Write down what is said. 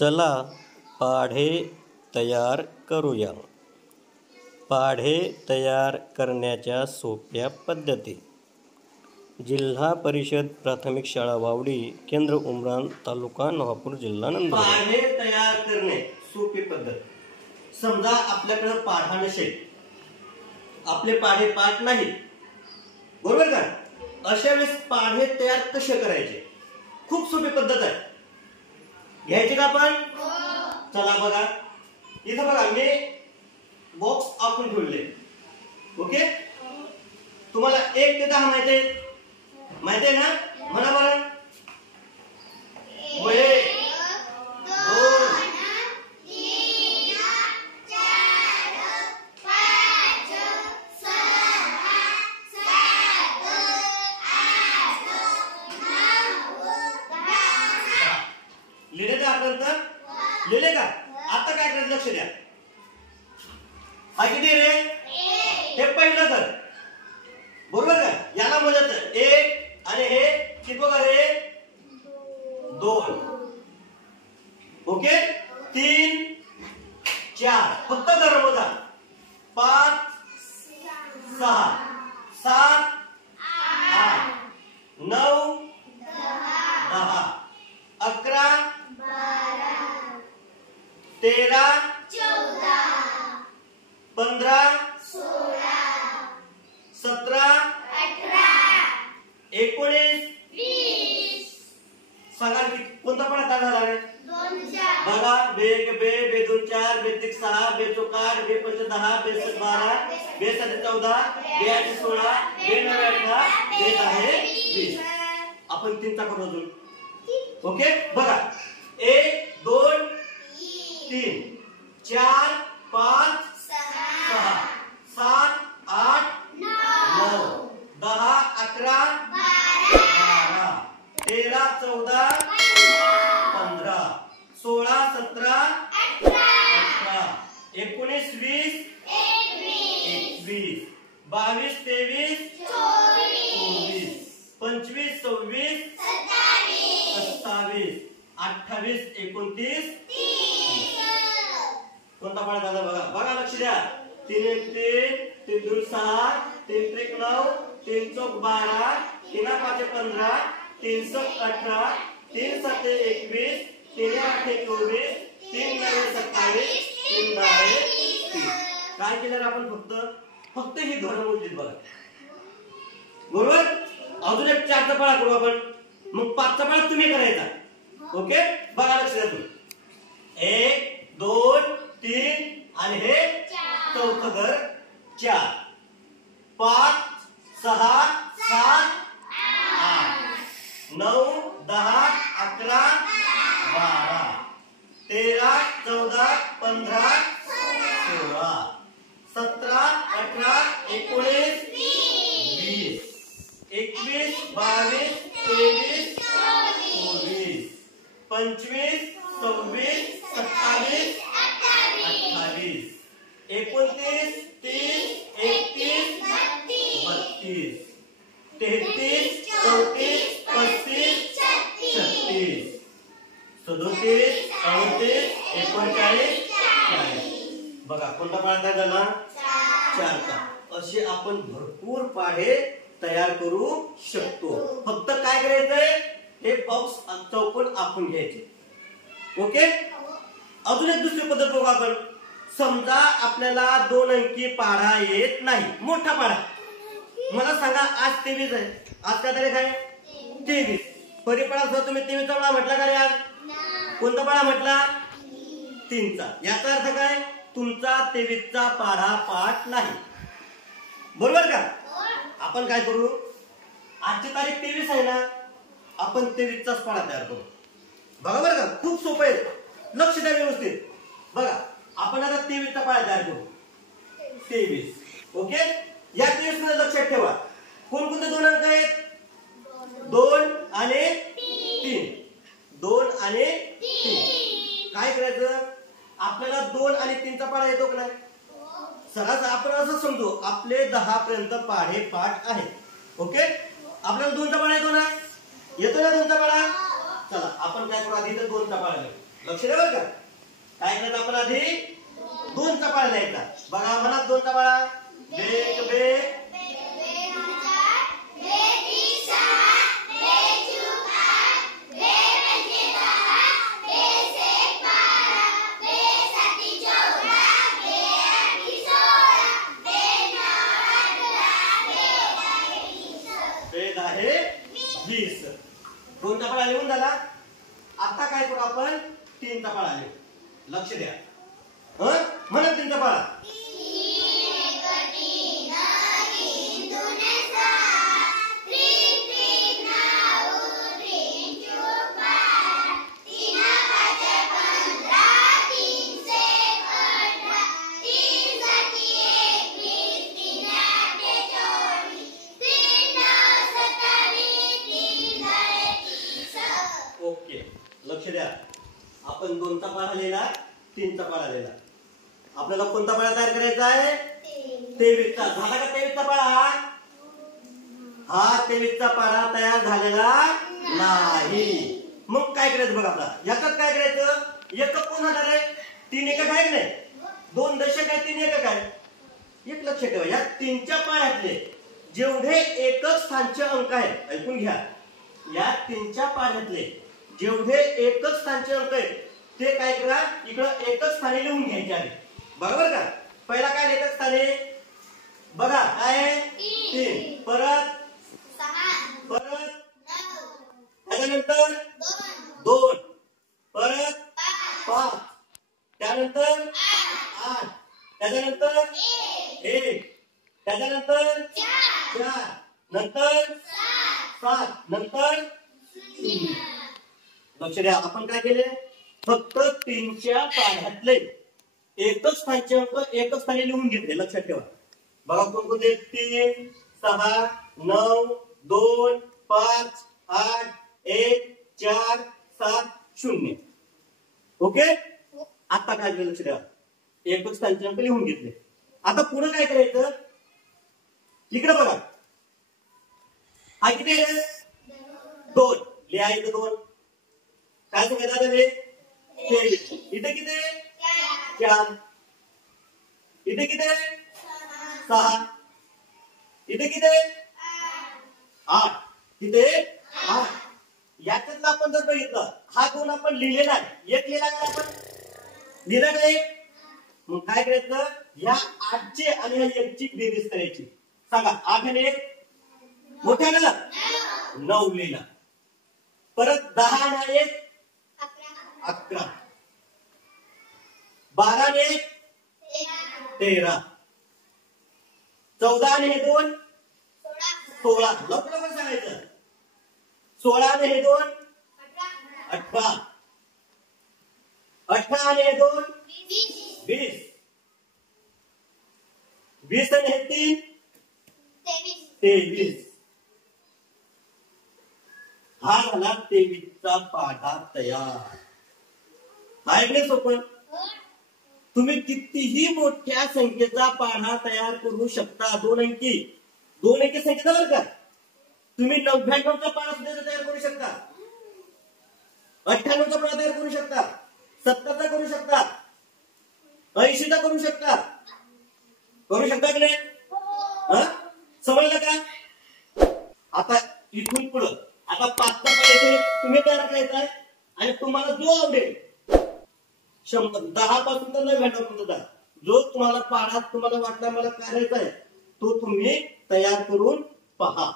चला पाढे तयार करूया. पाढे तयार करण्याच्या सोप्या पद्धती. जिल्हा परिषद प्राथमिक शाळा वावडी, केंद्र उमरान, तालुका नवापूर, जिल्हा नंदुरबार. पाढे तयार करणे सोपी पद्धत. समजा आपल्याकडे पाढा नसेल, आपले पाढे पाठ नाही, बरोबर का? अशा वेळेस पाढे तयार कसे करायचे? खूप सोपी पद्धत आहे. घ्यायचे का आपण? चला बघा, इथं बघा मी बॉक्स आपण ठेवले. ओके, तुम्हाला 1 ते 10 माहिती आहे ना? म्हणा बरं. 1 2 3 4 5 6 7 8 9 10. लिहिले का आपण? लिहिले का? आता काय करायचं लक्ष द्या. हा किती रे? हे पहिलं कर, बरोबर का? याला मोजायचं 1 आणि हे किती बघा रे? 2. ओके, 3 4 फक्त धर मोजा. 5 6 7 8 9 10 11 13 14 15 16 17 18 19 20. सांगा कोणता पाढा तयार झाला रे? 2 बघा, बे 2 4 बे 3 6 बे 4 8 बे 5 10 बे 6 12 बे 7 14 बे 8 16 बे 9 18 बे 10 20. आपण 3 चा करू अजून. ओके, बघा 1 2 3 4 5 6 7 8 9 10 11 12 13 14 15 16 17 18 19 20 21 22 23 24 25 26 27 28 29 कोणता पाढा झाला बघा. बघा लक्ष द्या. 3 1 3 3 2 6 3 3 9 3 4 12 3 5 15 3 6 18 3 7 21 3 8 24 3 9 27 3 10 30. काय केलं आपण? फक्त ही धरण मोजलीत बघा, बरोबर? अजून एक 4चा पाढा करू आपण, मग 5चा पाढा तुम्ही करायचा. ओके, बघा लक्ष द्या. 1 2 3 आणि हे चौथं घर 4 5 6 7 8 9 10 11 12 13 14 15 16 17 18 19 20 21 22 23 24 25 26 27 28 29 30 31 32 33 34 35 36 37 38 39 40. बघा कोणता पाढा तयार झाला? 4चा. असे आपण भरपूर पाढे तयार करू शकतो. फक्त काय करायचंय? हे बॉक्स चौकोन आपण घ्यायचे. ओके, अजून एक दुसरी पद्धत बघू आपण. समजा आपल्याला 2 अंकी पाढा येत नाही, मोठा पाढा. मला सांगा, आज 23 आहे. आज काय तारीख आहे? 23. परिपाडा सुद्धा तुम्ही 23चा पाढा म्हटला का रे? आज कोणता पाढा म्हटला? 3चा. याचा अर्थ काय? तुमचा 23चा पाढा पाठ नाही, बरोबर का? आपण काय करू? आजची तारीख 23 आहे ना, आपण 23चाच पाढा तयार करू. बघा बरं का, खूप सोपं आहे. लक्ष द्या व्यवस्थित. बघा, आपण आता 23चा पाढा तयार करू. 23. ओके, या 23 मध्ये लक्षात ठेवा कोणकोणते 2 अंक आहेत? 2 आणि 3. 2 आणि 3. काय करायचं? आपल्याला 2 आणि 3चा पाढा येतो का नाही? सरळ आपण असं समजू, आपले 10 पर्यंत पाढे पाठ आहे. ओके, आपल्याला 2चा पाढा येतो ना? येतो ना 2चा पाढा? चला आपण काय करू, आधी तर 2चा पाढा घेऊ. लक्ष द्या बरं का. काय करायचं आपण आधी 2चा पाढा लिहायचा. बघा म्हणा 2चा पाढा. बेक बेक आहे 20. 2चा पाढा लिहून झाला. आता काय करू आपण 3चा पाढा लिहू. लक्ष द्या. म्हणा 3चा पाढा. ओके. लक्ष द्या. आपण 2चा पाढा लिहिला, 3चा पाढा लिहिला. आपल्याला कोणता पाढा तयार करायचा आहे? 23चा. झाला का 23चा पाढा? हा 23चा पाढा तयार झालेला नाही. मग काय करायचं बघा. आपला याच्यात काय करायचं? एकक कोण होणार आहे? 3 एकक आहे की नाही? 2 दशक आहे, 3 एकक आहे. एक लक्ष ठेवा. या 3च्या पाढ्यातले जेवढे एकक स्थानचे अंक आहेत, ऐकून घ्या. या 3च्या पाढ्यातले जेवढे एकक स्थानचे अंक आहेत ते काय करा, इकडं एकच स्थानी लिहून घ्यायचे आहे. बरोबर का? पहिला काय एकच स्थानी बघा काय 3, परत 6, परत 9, त्यानंतर 2, परत 5, त्यानंतर 8, त्यानंतर 1, त्यानंतर 4, नंतर 7, नंतर 0. लक्ष द्या. आपण काय केले? फक्त 3च्या पाढ्यातले एकच स्थानचे अंक एकच स्थानी लिहून घेतले. लक्षात ठेवा. बघा कोणकोणते? 3, 6, 9, 2, 5, 8, 1, 4, 7, 0. ओके. आता काय केलं? लक्ष द्या. एकच स्थानचे अंक लिहून घेतले. आता पुढे काय करायचं? इकडे बघा. हा किती आहे? 2. लिहायचं 2. काय सांगायचं रे? 23. इथे किती? 4. इथे किती? 6. इथे किती? 8. इथे 8. याच्यातला आपण जर बघितलं, हा 2 आपण लिहिलेला आहे. 1 लिहिला का आपण? लिहिला का 1? मग काय करायचं? या 8चे आणि या 1ची बेरीज करायची. सांगा 8 आणि 1 मोठ्या ना 9 लिहिला. परत 10 आणि 1 11. 12 आणि 1 13. 14 आणि 2 16. लवकर सांगायचं. 16 आणि 2 18. 18 आणि 2 20. 20 आणि 3 23. हा झाला 23चा पाढा तयार. ऐकले सोपं. तुम्ही कितीही मोठ्या संख्येचा पाढा तयार करू शकता. 2 अंकी संख्येचा बरं का. तुम्ही 99चा पाढा सुद्धा तयार करू शकता. 98चा पाढा तयार करू शकता. 70चा करू शकता. 80चा करू शकता. करू शकता की नाही? समजलं का? आता इथून पुढं आता 5चा पाढा तुम्ही तयार करायचा आणि तुम्हाला जो आवडेल 10 पासून तर 99 पर्यंत जो तुम्हाला पाढा तुम्हाला वाटला मला करायचा आहे तो तुम्ही तयार करून पहा.